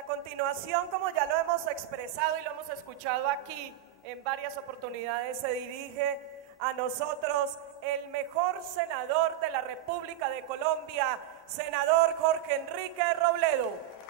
a continuación, como ya lo hemos expresado y lo hemos escuchado aquí en varias oportunidades, se dirige a nosotros el mejor senador de la República de Colombia, senador Jorge Enrique Robledo.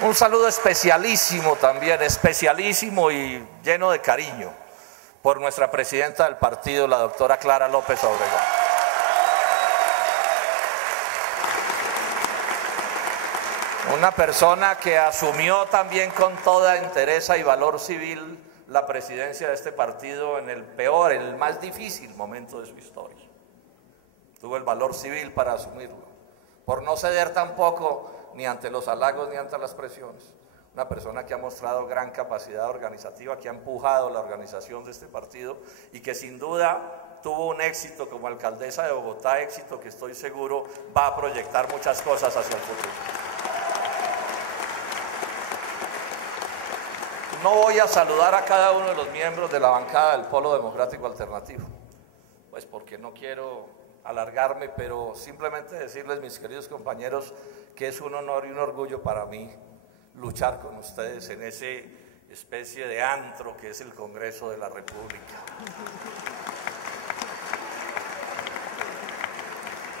Un saludo especialísimo también, especialísimo y lleno de cariño por nuestra presidenta del partido, la doctora Clara López Obregón. Una persona que asumió también con toda entereza y valor civil la presidencia de este partido en el peor, el más difícil momento de su historia. Tuvo el valor civil para asumirlo, por no ceder tampoco ni ante los halagos ni ante las presiones. Una persona que ha mostrado gran capacidad organizativa, que ha empujado la organización de este partido y que sin duda tuvo un éxito como alcaldesa de Bogotá, éxito que estoy seguro va a proyectar muchas cosas hacia el futuro. No voy a saludar a cada uno de los miembros de la bancada del Polo Democrático Alternativo, pues porque no quiero alargarme, pero simplemente decirles, mis queridos compañeros, que es un honor y un orgullo para mí luchar con ustedes en ese especie de antro que es el Congreso de la República.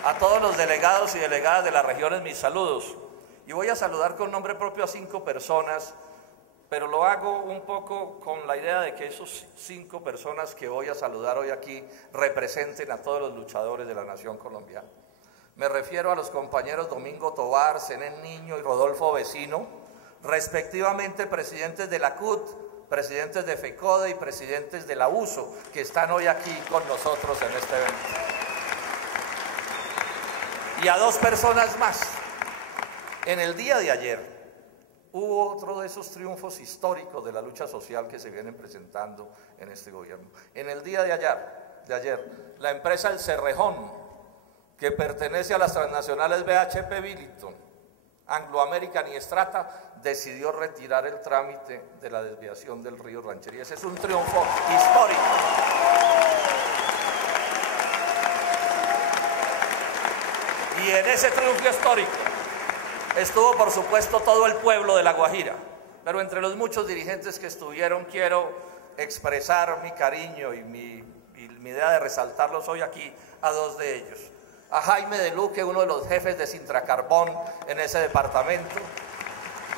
A todos los delegados y delegadas de las regiones, mis saludos. Y voy a saludar con nombre propio a 5 personas, pero lo hago un poco con la idea de que esos 5 personas que voy a saludar hoy aquí representen a todos los luchadores de la nación colombiana. Me refiero a los compañeros Domingo Tovar, Zenén Niño y Rodolfo Vecino, respectivamente presidentes de la CUT, presidentes de FECODE y presidentes de la USO, que están hoy aquí con nosotros en este evento. Y a 2 personas más. En el día de ayer hubo otro de esos triunfos históricos de la lucha social que se vienen presentando en este gobierno. En el día de ayer, la empresa El Cerrejón, que pertenece a las transnacionales BHP Billiton, Anglo American y Strata, decidió retirar el trámite de la desviación del río Ranchería. Ese es un triunfo histórico. Y en ese triunfo histórico estuvo, por supuesto, todo el pueblo de La Guajira, pero entre los muchos dirigentes que estuvieron, quiero expresar mi cariño y mi idea de resaltarlos hoy aquí a 2 de ellos. A Jaime de Luque, uno de los jefes de Sintracarbón en ese departamento,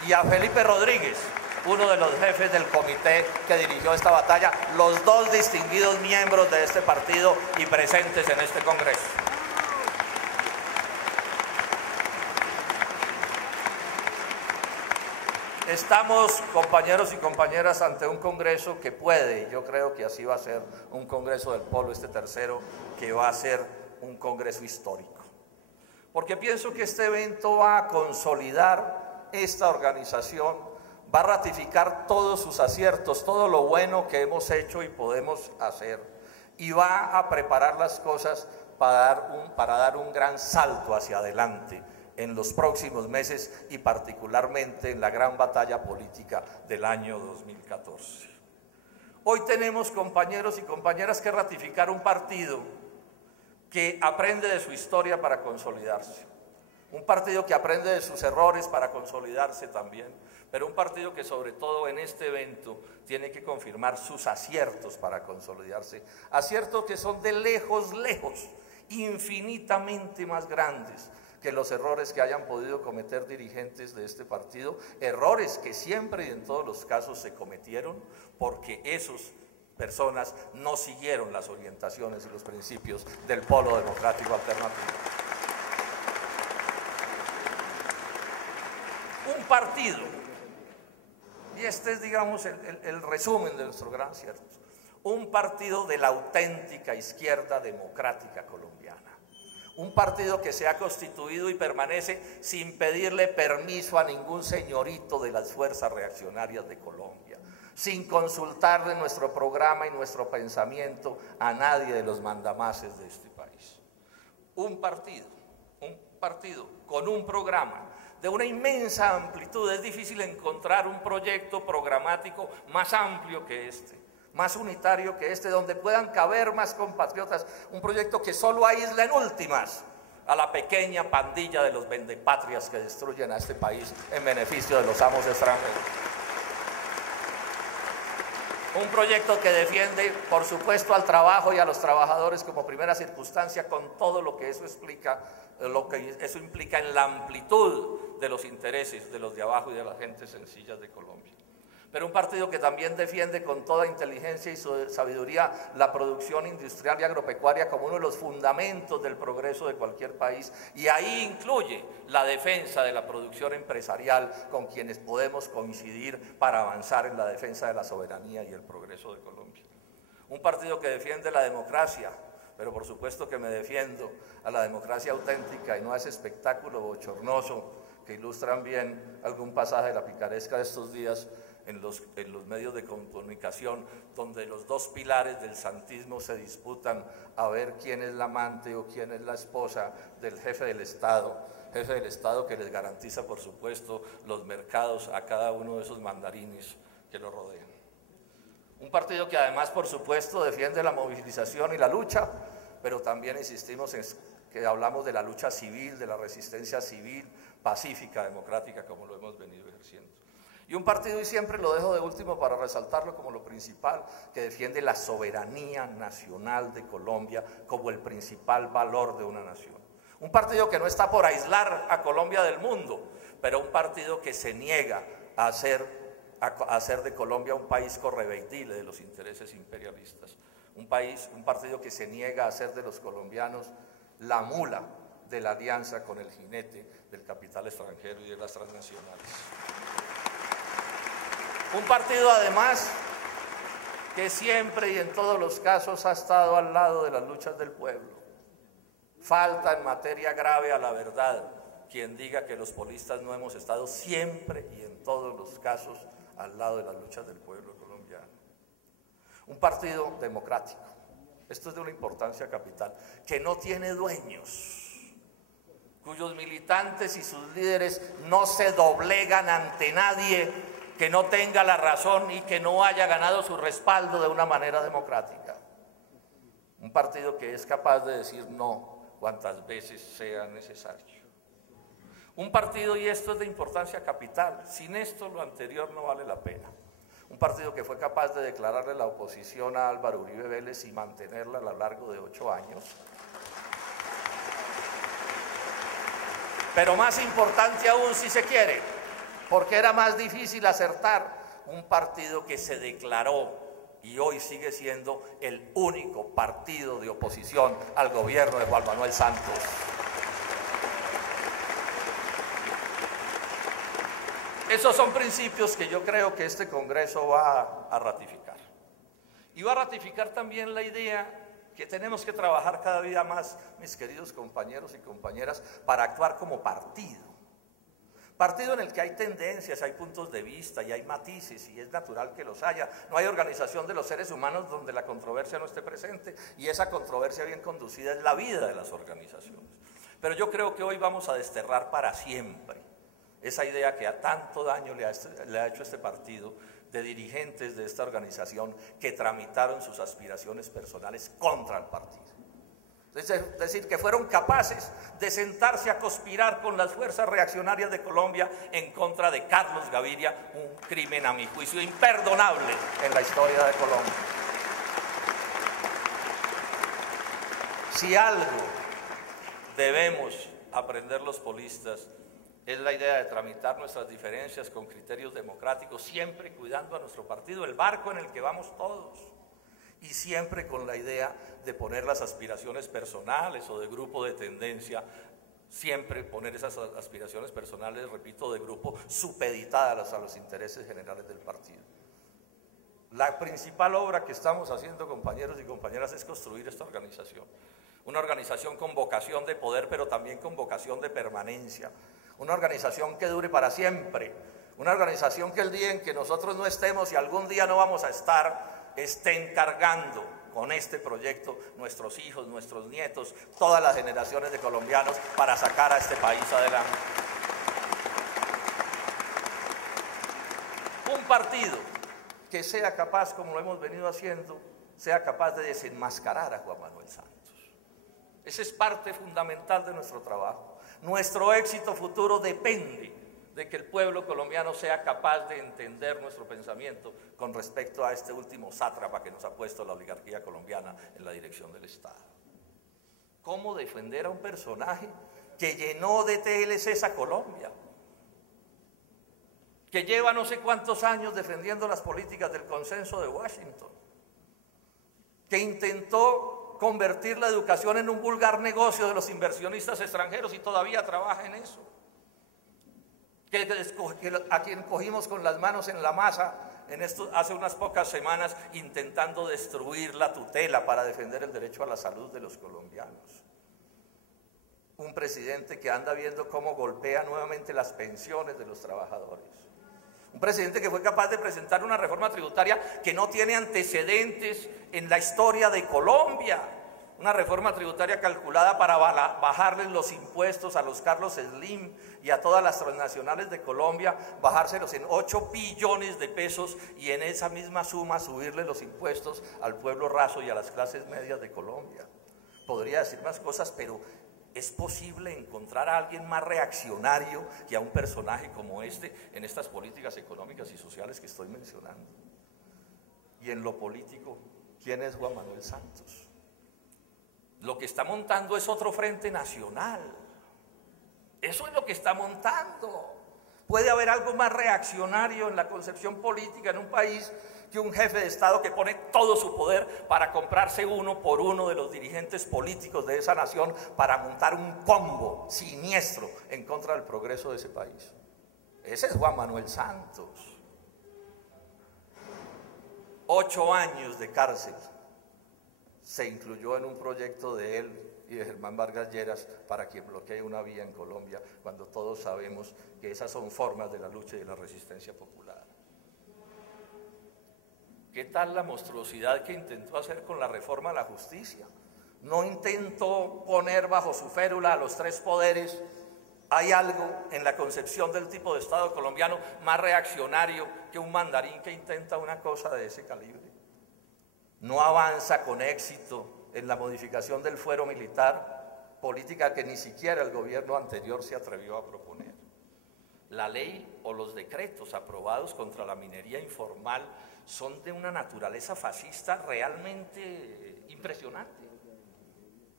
y a Felipe Rodríguez, uno de los jefes del comité que dirigió esta batalla, los 2 distinguidos miembros de este partido y presentes en este Congreso. Estamos, compañeros y compañeras, ante un Congreso que puede, y yo creo que así va a ser, un Congreso del Polo, este tercero, que va a ser un Congreso histórico. Porque pienso que este evento va a consolidar esta organización, va a ratificar todos sus aciertos, todo lo bueno que hemos hecho y podemos hacer, y va a preparar las cosas para dar un gran salto hacia adelante en los próximos meses y particularmente en la gran batalla política del año 2014. Hoy tenemos, compañeros y compañeras, que ratificar un partido que aprende de su historia para consolidarse, un partido que aprende de sus errores para consolidarse también, pero un partido que sobre todo en este evento tiene que confirmar sus aciertos para consolidarse, aciertos que son de lejos, infinitamente más grandes que los errores que hayan podido cometer dirigentes de este partido, errores que siempre y en todos los casos se cometieron porque esos personas no siguieron las orientaciones y los principios del Polo Democrático Alternativo. Un partido, y este es, digamos, el resumen de nuestro gran acierto, un partido de la auténtica izquierda democrática colombiana. Un partido que se ha constituido y permanece sin pedirle permiso a ningún señorito de las fuerzas reaccionarias de Colombia, sin consultarle nuestro programa y nuestro pensamiento a nadie de los mandamases de este país. Un partido un partido con un programa de una inmensa amplitud. Es difícil encontrar un proyecto programático más amplio que este, más unitario que este, donde puedan caber más compatriotas, un proyecto que solo aísla en últimas a la pequeña pandilla de los vendepatrias que destruyen a este país en beneficio de los amos extranjeros. Un proyecto que defiende, por supuesto, al trabajo y a los trabajadores como primera circunstancia, con todo lo que eso explica, lo que eso implica en la amplitud de los intereses de los de abajo y de las gentes sencillas de Colombia. Pero un partido que también defiende con toda inteligencia y sabiduría la producción industrial y agropecuaria como uno de los fundamentos del progreso de cualquier país, y ahí incluye la defensa de la producción empresarial, con quienes podemos coincidir para avanzar en la defensa de la soberanía y el progreso de Colombia. Un partido que defiende la democracia, pero por supuesto que me defiendo a la democracia auténtica y no a ese espectáculo bochornoso que ilustran bien algún pasaje de la picaresca de estos días en los medios de comunicación, donde los dos pilares del santismo se disputan a ver quién es la amante o quién es la esposa del jefe del Estado que les garantiza, por supuesto, los mercados a cada uno de esos mandarines que lo rodean. Un partido que además, por supuesto, defiende la movilización y la lucha, pero también insistimos en que hablamos de la lucha civil, de la resistencia civil, pacífica, democrática, como lo hemos venido ejerciendo. Y un partido, y siempre lo dejo de último para resaltarlo como lo principal, que defiende la soberanía nacional de Colombia como el principal valor de una nación. Un partido que no está por aislar a Colombia del mundo, pero un partido que se niega a hacer de Colombia un país correveidile de los intereses imperialistas. Un partido que se niega a hacer de los colombianos la mula de la alianza con el jinete del capital extranjero y de las transnacionales. Un partido, además, que siempre y en todos los casos ha estado al lado de las luchas del pueblo. Falta en materia grave a la verdad quien diga que los polistas no hemos estado siempre y en todos los casos al lado de las luchas del pueblo colombiano. Un partido democrático, esto es de una importancia capital, que no tiene dueños, cuyos militantes y sus líderes no se doblegan ante nadie que no tenga la razón y que no haya ganado su respaldo de una manera democrática. Un partido que es capaz de decir no cuantas veces sea necesario. Un partido, y esto es de importancia capital, sin esto lo anterior no vale la pena. Un partido que fue capaz de declararle la oposición a Álvaro Uribe Vélez y mantenerla a lo largo de 8 años. Pero más importante aún, si se quiere, porque era más difícil acertar, un partido que se declaró y hoy sigue siendo el único partido de oposición al gobierno de Juan Manuel Santos. Esos son principios que yo creo que este Congreso va a ratificar. Y va a ratificar también la idea que tenemos que trabajar cada día más, mis queridos compañeros y compañeras, para actuar como partido. Partido en el que hay tendencias, hay puntos de vista y hay matices, y es natural que los haya. No hay organización de los seres humanos donde la controversia no esté presente, y esa controversia bien conducida es la vida de las organizaciones. Pero yo creo que hoy vamos a desterrar para siempre esa idea que a tanto daño le ha hecho este partido, de dirigentes de esta organización que tramitaron sus aspiraciones personales contra el partido. Es decir, que fueron capaces de sentarse a conspirar con las fuerzas reaccionarias de Colombia en contra de Carlos Gaviria, un crimen a mi juicio imperdonable en la historia de Colombia. Si algo debemos aprender los polistas es la idea de tramitar nuestras diferencias con criterios democráticos, siempre cuidando a nuestro partido, el barco en el que vamos todos, y siempre con la idea de poner las aspiraciones personales o de grupo de tendencia, siempre poner esas aspiraciones personales, repito, de grupo, supeditadas a los intereses generales del partido. La principal obra que estamos haciendo, compañeros y compañeras, es construir esta organización. Una organización con vocación de poder, pero también con vocación de permanencia. Una organización que dure para siempre. Una organización que el día en que nosotros no estemos y algún día no vamos a estar, esté encargando con este proyecto nuestros hijos, nuestros nietos, todas las generaciones de colombianos para sacar a este país adelante. Un partido que sea capaz, como lo hemos venido haciendo, sea capaz de desenmascarar a Juan Manuel Santos. Esa es parte fundamental de nuestro trabajo. Nuestro éxito futuro depende de que el pueblo colombiano sea capaz de entender nuestro pensamiento con respecto a este último sátrapa que nos ha puesto la oligarquía colombiana en la dirección del Estado. ¿Cómo defender a un personaje que llenó de TLCs a Colombia? Que lleva no sé cuántos años defendiendo las políticas del consenso de Washington, que intentó convertir la educación en un vulgar negocio de los inversionistas extranjeros y todavía trabaja en eso, a quien cogimos con las manos en la masa hace unas pocas semanas intentando destruir la tutela para defender el derecho a la salud de los colombianos. Un presidente que anda viendo cómo golpea nuevamente las pensiones de los trabajadores. Un presidente que fue capaz de presentar una reforma tributaria que no tiene antecedentes en la historia de Colombia. Una reforma tributaria calculada para bajarles los impuestos a los Carlos Slim y a todas las transnacionales de Colombia, bajárselos en 8 billones de pesos y en esa misma suma subirle los impuestos al pueblo raso y a las clases medias de Colombia. Podría decir más cosas, pero ¿es posible encontrar a alguien más reaccionario que a un personaje como este en estas políticas económicas y sociales que estoy mencionando? Y en lo político, ¿quién es Juan Manuel Santos? Lo que está montando es otro frente nacional. Eso es lo que está montando. ¿Puede haber algo más reaccionario en la concepción política en un país que un jefe de Estado que pone todo su poder para comprarse uno por uno de los dirigentes políticos de esa nación para montar un combo siniestro en contra del progreso de ese país? Ese es Juan Manuel Santos. 8 años de cárcel se incluyó en un proyecto de él y de Germán Vargas Lleras para quien bloquee una vía en Colombia, cuando todos sabemos que esas son formas de la lucha y de la resistencia popular. ¿Qué tal la monstruosidad que intentó hacer con la reforma a la justicia? No intentó poner bajo su férula a los 3 poderes. ¿Hay algo en la concepción del tipo de Estado colombiano más reaccionario que un mandarín que intenta una cosa de ese calibre? No avanza con éxito en la modificación del fuero militar, política que ni siquiera el gobierno anterior se atrevió a proponer. La ley o los decretos aprobados contra la minería informal son de una naturaleza fascista realmente impresionante.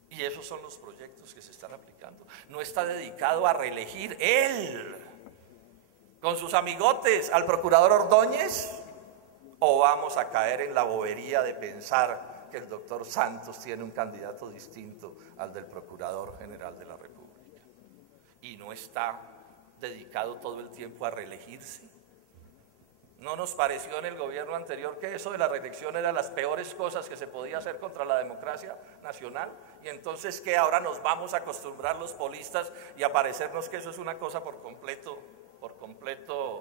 Y esos son los proyectos que se están aplicando. No está dedicado a reelegir él, con sus amigotes, al procurador Ordóñez, o vamos a caer en la bobería de pensar que el doctor Santos tiene un candidato distinto al del Procurador General de la República. Y no está dedicado todo el tiempo a reelegirse. ¿No nos pareció en el gobierno anterior que eso de la reelección era las peores cosas que se podía hacer contra la democracia nacional? Y entonces, ¿qué? Ahora nos vamos a acostumbrar los polistas y a parecernos que eso es una cosa por completo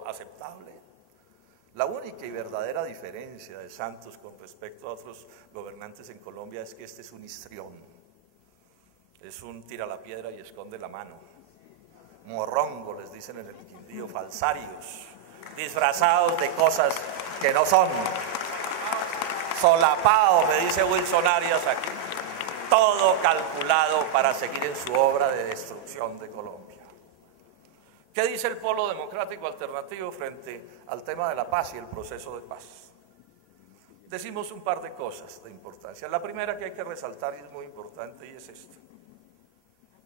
aceptable. La única y verdadera diferencia de Santos con respecto a otros gobernantes en Colombia es que este es un histrión, es un tira la piedra y esconde la mano, morrongo les dicen en el Quindío, falsarios, disfrazados de cosas que no son, solapados, me dice Wilson Arias aquí, todo calculado para seguir en su obra de destrucción de Colombia. ¿Qué dice el Polo Democrático Alternativo frente al tema de la paz y el proceso de paz? Decimos un par de cosas de importancia. La primera que hay que resaltar y es muy importante y es esta.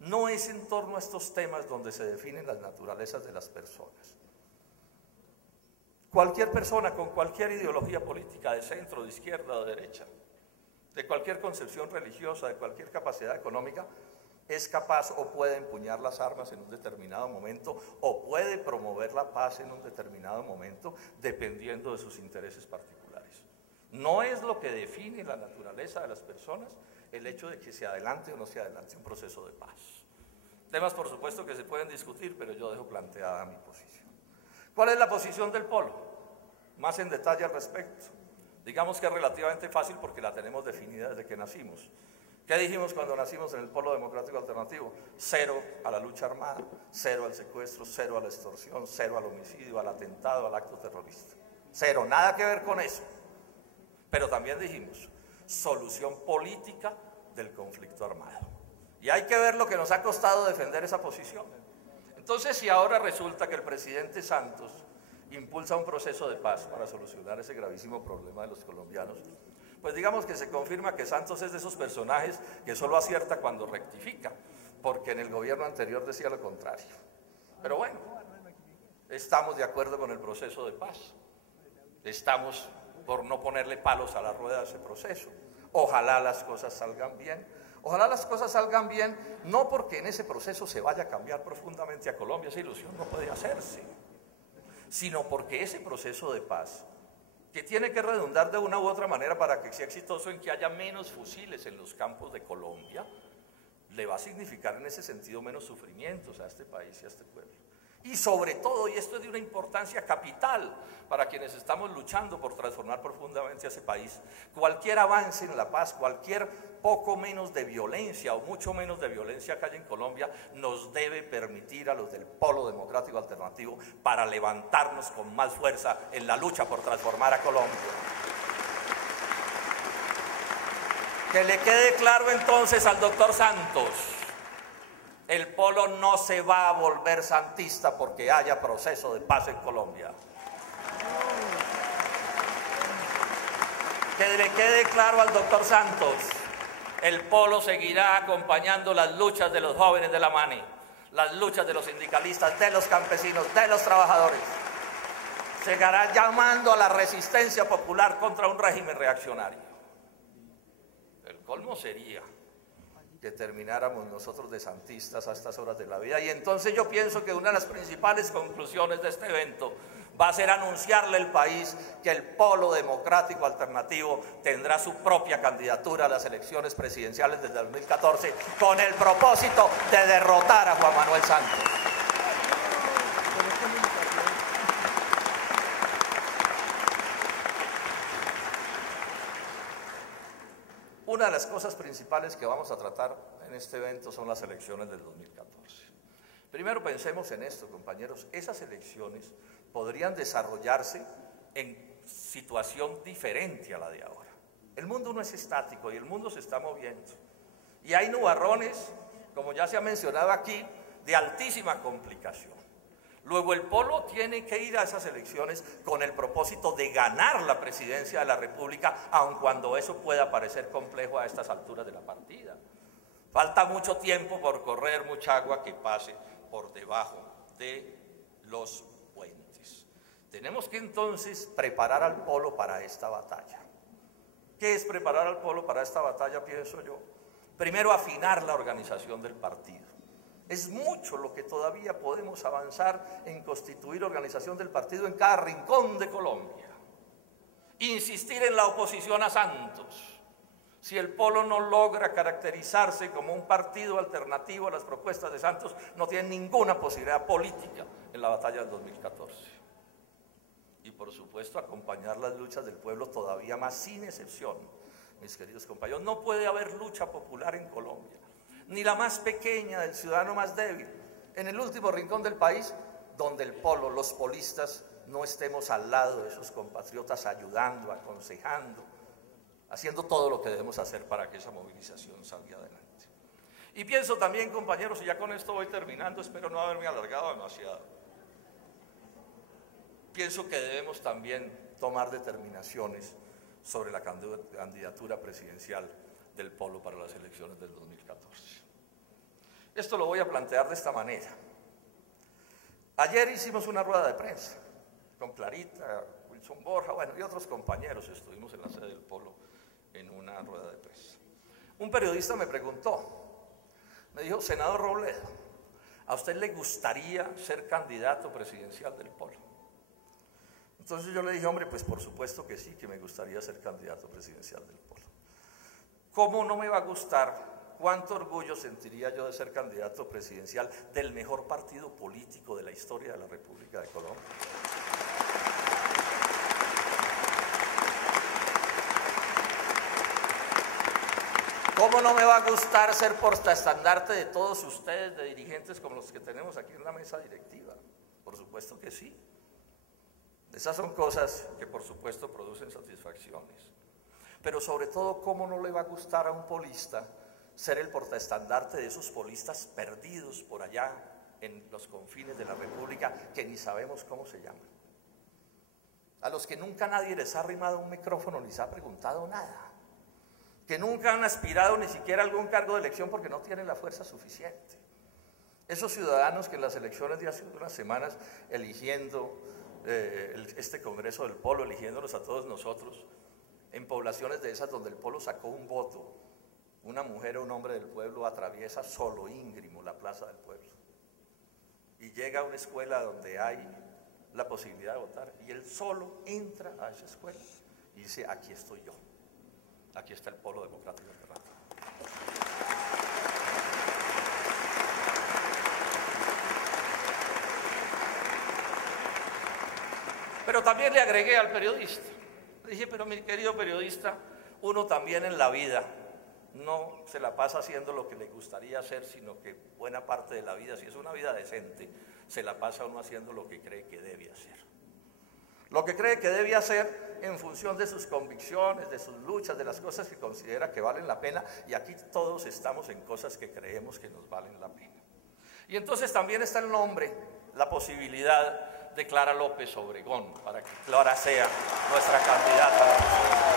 No es en torno a estos temas donde se definen las naturalezas de las personas. Cualquier persona con cualquier ideología política de centro, de izquierda o de derecha, de cualquier concepción religiosa, de cualquier capacidad económica, es capaz o puede empuñar las armas en un determinado momento o puede promover la paz en un determinado momento dependiendo de sus intereses particulares. No es lo que define la naturaleza de las personas el hecho de que se adelante o no se adelante un proceso de paz. Temas, por supuesto, que se pueden discutir, pero yo dejo planteada mi posición. ¿Cuál es la posición del Polo? Más en detalle al respecto. Digamos que es relativamente fácil porque la tenemos definida desde que nacimos. ¿Qué dijimos cuando nacimos en el Polo Democrático Alternativo? 0 a la lucha armada, 0 al secuestro, 0 a la extorsión, 0 al homicidio, al atentado, al acto terrorista. 0, nada que ver con eso. Pero también dijimos, solución política del conflicto armado. Y hay que ver lo que nos ha costado defender esa posición. Entonces, si ahora resulta que el presidente Santos impulsa un proceso de paz para solucionar ese gravísimo problema de los colombianos, pues digamos que se confirma que Santos es de esos personajes que solo acierta cuando rectifica, porque en el gobierno anterior decía lo contrario. Pero bueno, estamos de acuerdo con el proceso de paz. Estamos por no ponerle palos a la rueda de ese proceso. Ojalá las cosas salgan bien. Ojalá las cosas salgan bien, no porque en ese proceso se vaya a cambiar profundamente a Colombia, esa ilusión no puede hacerse, sino porque ese proceso de paz, que tiene que redundar de una u otra manera para que sea exitoso en que haya menos fusiles en los campos de Colombia, le va a significar en ese sentido menos sufrimientos a este país y a este pueblo. Y sobre todo, y esto es de una importancia capital para quienes estamos luchando por transformar profundamente a ese país, cualquier avance en la paz, cualquier poco menos de violencia o mucho menos de violencia que haya en Colombia, nos debe permitir a los del Polo Democrático Alternativo para levantarnos con más fuerza en la lucha por transformar a Colombia. Que le quede claro entonces al doctor Santos, el Polo no se va a volver santista porque haya proceso de paz en Colombia. Que le quede claro al doctor Santos, el Polo seguirá acompañando las luchas de los jóvenes de la MANI, las luchas de los sindicalistas, de los campesinos, de los trabajadores. Seguirá llamando a la resistencia popular contra un régimen reaccionario. El colmo sería que termináramos nosotros de santistas a estas horas de la vida. Y entonces yo pienso que una de las principales conclusiones de este evento va a ser anunciarle al país que el Polo Democrático Alternativo tendrá su propia candidatura a las elecciones presidenciales del 2014 con el propósito de derrotar a Juan Manuel Santos. Una de las cosas principales que vamos a tratar en este evento son las elecciones del 2014. Primero pensemos en esto, compañeros. Esas elecciones podrían desarrollarse en situación diferente a la de ahora. El mundo no es estático y el mundo se está moviendo. Y hay nubarrones, como ya se ha mencionado aquí, de altísima complicación. Luego el Polo tiene que ir a esas elecciones con el propósito de ganar la presidencia de la República, aun cuando eso pueda parecer complejo a estas alturas de la partida. Falta mucho tiempo por correr, mucha agua que pase por debajo de los puentes. Tenemos que entonces preparar al Polo para esta batalla. ¿Qué es preparar al Polo para esta batalla, pienso yo? Primero, afinar la organización del partido. Es mucho lo que todavía podemos avanzar en constituir organización del partido en cada rincón de Colombia. Insistir en la oposición a Santos. Si el Polo no logra caracterizarse como un partido alternativo a las propuestas de Santos, no tiene ninguna posibilidad política en la batalla del 2014. Y por supuesto acompañar las luchas del pueblo todavía más, sin excepción, mis queridos compañeros. No puede haber lucha popular en Colombia, ni la más pequeña del ciudadano más débil, en el último rincón del país, donde el Polo, los polistas, no estemos al lado de sus compatriotas ayudando, aconsejando, haciendo todo lo que debemos hacer para que esa movilización salga adelante. Y pienso también, compañeros, y ya con esto voy terminando, espero no haberme alargado demasiado, pienso que debemos también tomar determinaciones sobre la candidatura presidencial del Polo para las elecciones del 2014. Esto lo voy a plantear de esta manera. Ayer hicimos una rueda de prensa con Clarita, Wilson Borja, bueno, y otros compañeros. Estuvimos en la sede del Polo en una rueda de prensa. Un periodista me preguntó, me dijo: senador Robledo, ¿a usted le gustaría ser candidato presidencial del Polo? Entonces yo le dije: hombre, pues por supuesto que sí, que me gustaría ser candidato presidencial del Polo. ¿Cómo no me va a gustar? ¿Cuánto orgullo sentiría yo de ser candidato presidencial del mejor partido político de la historia de la República de Colombia? ¿Cómo no me va a gustar ser portaestandarte de todos ustedes, de dirigentes como los que tenemos aquí en la mesa directiva? Por supuesto que sí. Esas son cosas que por supuesto producen satisfacciones. Pero sobre todo, ¿cómo no le va a gustar a un polista ser el portaestandarte de esos polistas perdidos por allá en los confines de la República que ni sabemos cómo se llaman? A los que nunca nadie les ha arrimado un micrófono ni les ha preguntado nada, que nunca han aspirado ni siquiera a algún cargo de elección porque no tienen la fuerza suficiente. Esos ciudadanos que en las elecciones de hace unas semanas, eligiendo este Congreso del Polo, eligiéndonos a todos nosotros, en poblaciones de esas donde el Polo sacó un voto, una mujer o un hombre del pueblo atraviesa solo, íngrimo, la plaza del pueblo y llega a una escuela donde hay la posibilidad de votar, y él solo entra a esa escuela y dice: aquí estoy yo, aquí está el Polo Democrático Alternativo. Pero también le agregué al periodista, le dije: pero mi querido periodista, uno también en la vida no se la pasa haciendo lo que le gustaría hacer, sino que buena parte de la vida, si es una vida decente, se la pasa uno haciendo lo que cree que debe hacer. Lo que cree que debe hacer en función de sus convicciones, de sus luchas, de las cosas que considera que valen la pena, y aquí todos estamos en cosas que creemos que nos valen la pena. Y entonces también está el nombre, la posibilidad de Clara López Obregón, para que Clara sea nuestra candidata a la presidencia.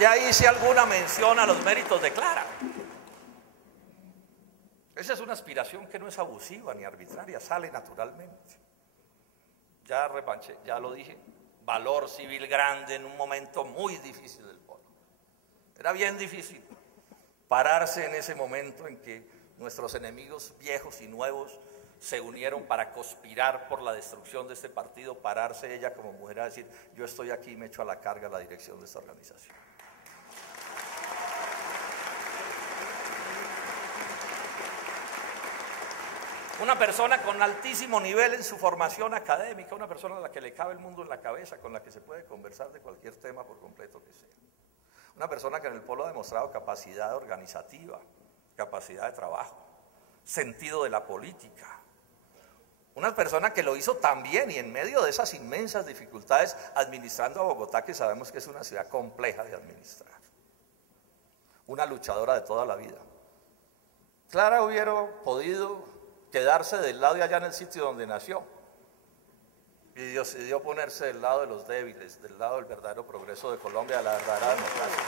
Ya hice alguna mención a los méritos de Clara. Esa es una aspiración que no es abusiva ni arbitraria, sale naturalmente. Ya revanché, ya lo dije, valor civil grande en un momento muy difícil del Polo. Era bien difícil pararse en ese momento en que nuestros enemigos viejos y nuevos se unieron para conspirar por la destrucción de este partido, pararse ella como mujer a decir: yo estoy aquí y me echo a la carga la dirección de esta organización. Una persona con altísimo nivel en su formación académica, una persona a la que le cabe el mundo en la cabeza, con la que se puede conversar de cualquier tema por completo que sea. Una persona que en el Polo ha demostrado capacidad organizativa, capacidad de trabajo, sentido de la política. Una persona que lo hizo también y en medio de esas inmensas dificultades administrando a Bogotá, que sabemos que es una ciudad compleja de administrar. Una luchadora de toda la vida. Clara hubiera podido quedarse del lado de allá en el sitio donde nació, y decidió ponerse del lado de los débiles, del lado del verdadero progreso de Colombia, de la verdadera democracia.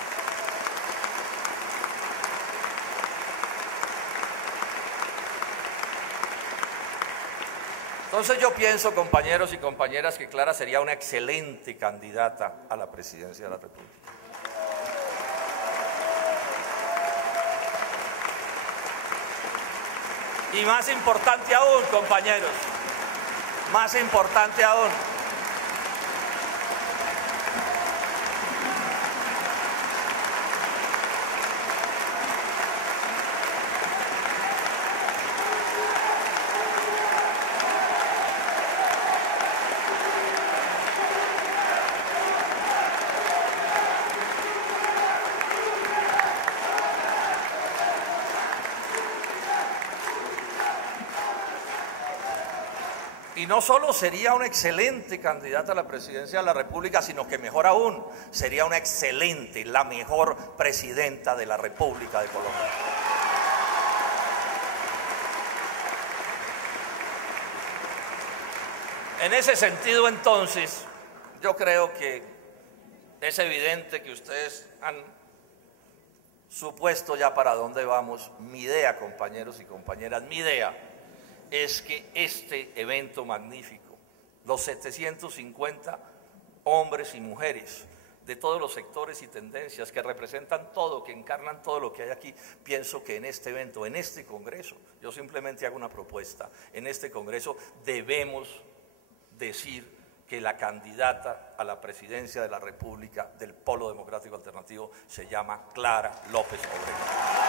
Entonces yo pienso, compañeros y compañeras, que Clara sería una excelente candidata a la presidencia de la República. Y más importante aún, compañeros, más importante aún, y no solo sería una excelente candidata a la presidencia de la República, sino que mejor aún, sería una excelente, la mejor presidenta de la República de Colombia. En ese sentido, entonces, yo creo que es evidente que ustedes han supuesto ya para dónde vamos. Mi idea, compañeros y compañeras, mi idea es que este evento magnífico, los 750 hombres y mujeres de todos los sectores y tendencias que representan todo, que encarnan todo lo que hay aquí, pienso que en este evento, en este Congreso, yo simplemente hago una propuesta, en este Congreso debemos decir que la candidata a la presidencia de la República del Polo Democrático Alternativo se llama Clara López Obregón.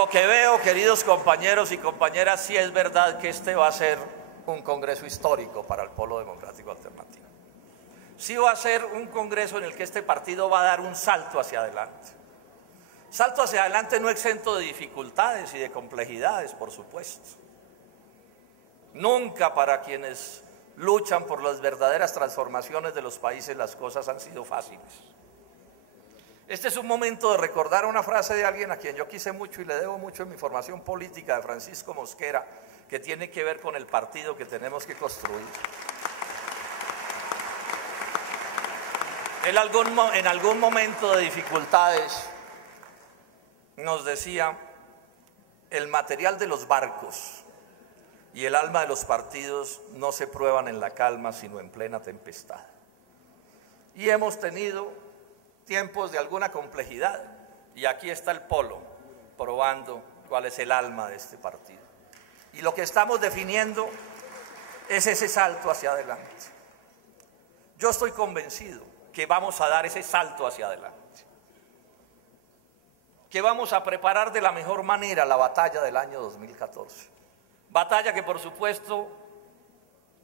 lo que veo, queridos compañeros y compañeras, sí es verdad que este va a ser un congreso histórico para el Polo Democrático Alternativo. Sí va a ser un congreso en el que este partido va a dar un salto hacia adelante. Salto hacia adelante no exento de dificultades y de complejidades, por supuesto. Nunca para quienes luchan por las verdaderas transformaciones de los países las cosas han sido fáciles. Este es un momento de recordar una frase de alguien a quien yo quise mucho y le debo mucho en mi formación política, de Francisco Mosquera, que tiene que ver con el partido que tenemos que construir. Él en algún momento de dificultades nos decía: el material de los barcos y el alma de los partidos no se prueban en la calma, sino en plena tempestad. Y hemos tenido tiempos de alguna complejidad, y aquí está el Polo probando cuál es el alma de este partido. Y lo que estamos definiendo es ese salto hacia adelante. Yo estoy convencido que vamos a dar ese salto hacia adelante, que vamos a preparar de la mejor manera la batalla del año 2014. Batalla que por supuesto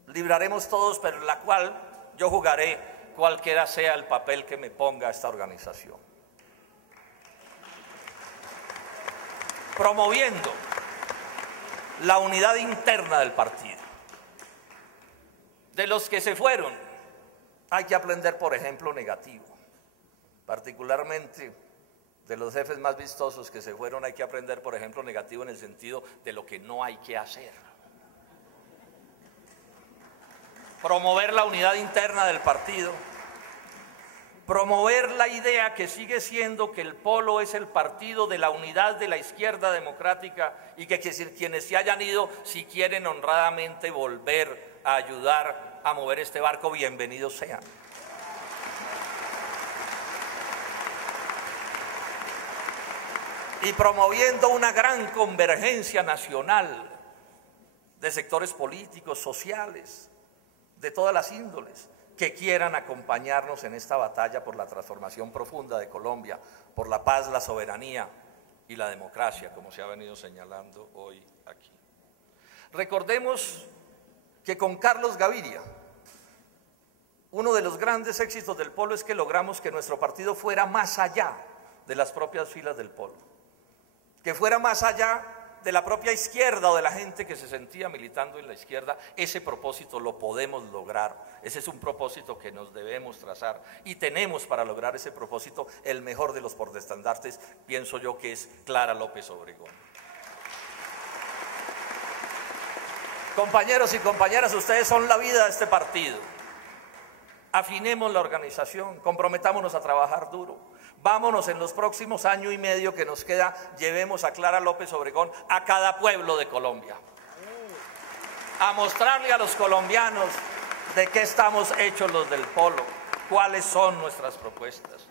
libraremos todos, pero en la cual yo jugaré cualquiera sea el papel que me ponga esta organización. Promoviendo la unidad interna del partido. De los que se fueron, hay que aprender, por ejemplo, negativo. Particularmente de los jefes más vistosos que se fueron, hay que aprender, por ejemplo, negativo en el sentido de lo que no hay que hacer. Promover la unidad interna del partido, promover la idea que sigue siendo que el Polo es el partido de la unidad de la izquierda democrática y que quienes se hayan ido, si quieren honradamente volver a ayudar a mover este barco, bienvenidos sean. Y promoviendo una gran convergencia nacional de sectores políticos, sociales, de todas las índoles, que quieran acompañarnos en esta batalla por la transformación profunda de Colombia, por la paz, la soberanía y la democracia, como se ha venido señalando hoy aquí. Recordemos que con Carlos Gaviria, uno de los grandes éxitos del Polo es que logramos que nuestro partido fuera más allá de las propias filas del Polo, que fuera más allá de la propia izquierda o de la gente que se sentía militando en la izquierda. Ese propósito lo podemos lograr, ese es un propósito que nos debemos trazar y tenemos para lograr ese propósito el mejor de los portaestandartes, pienso yo que es Clara López Obregón. Compañeros y compañeras, ustedes son la vida de este partido. Afinemos la organización, comprometámonos a trabajar duro. Vámonos en los próximos año y medio que nos queda, llevemos a Clara López Obregón a cada pueblo de Colombia, a mostrarle a los colombianos de qué estamos hechos los del Polo, cuáles son nuestras propuestas.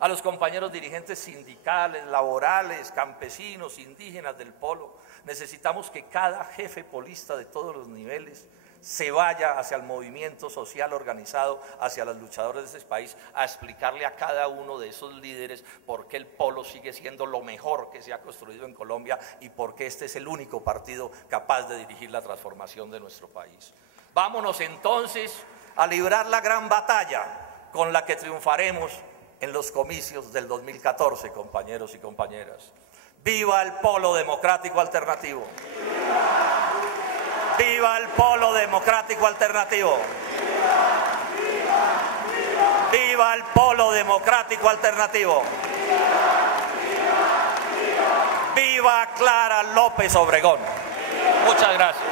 A los compañeros dirigentes sindicales, laborales, campesinos, indígenas del Polo, necesitamos que cada jefe polista de todos los niveles se vaya hacia el movimiento social organizado, hacia los luchadores de este país, a explicarle a cada uno de esos líderes por qué el Polo sigue siendo lo mejor que se ha construido en Colombia y por qué este es el único partido capaz de dirigir la transformación de nuestro país. Vámonos entonces a librar la gran batalla con la que triunfaremos en los comicios del 2014, compañeros y compañeras. ¡Viva el Polo Democrático Alternativo! ¡Viva el Polo Democrático Alternativo! ¡Viva el Polo Democrático Alternativo! ¡Viva Clara López Obregón! Muchas gracias.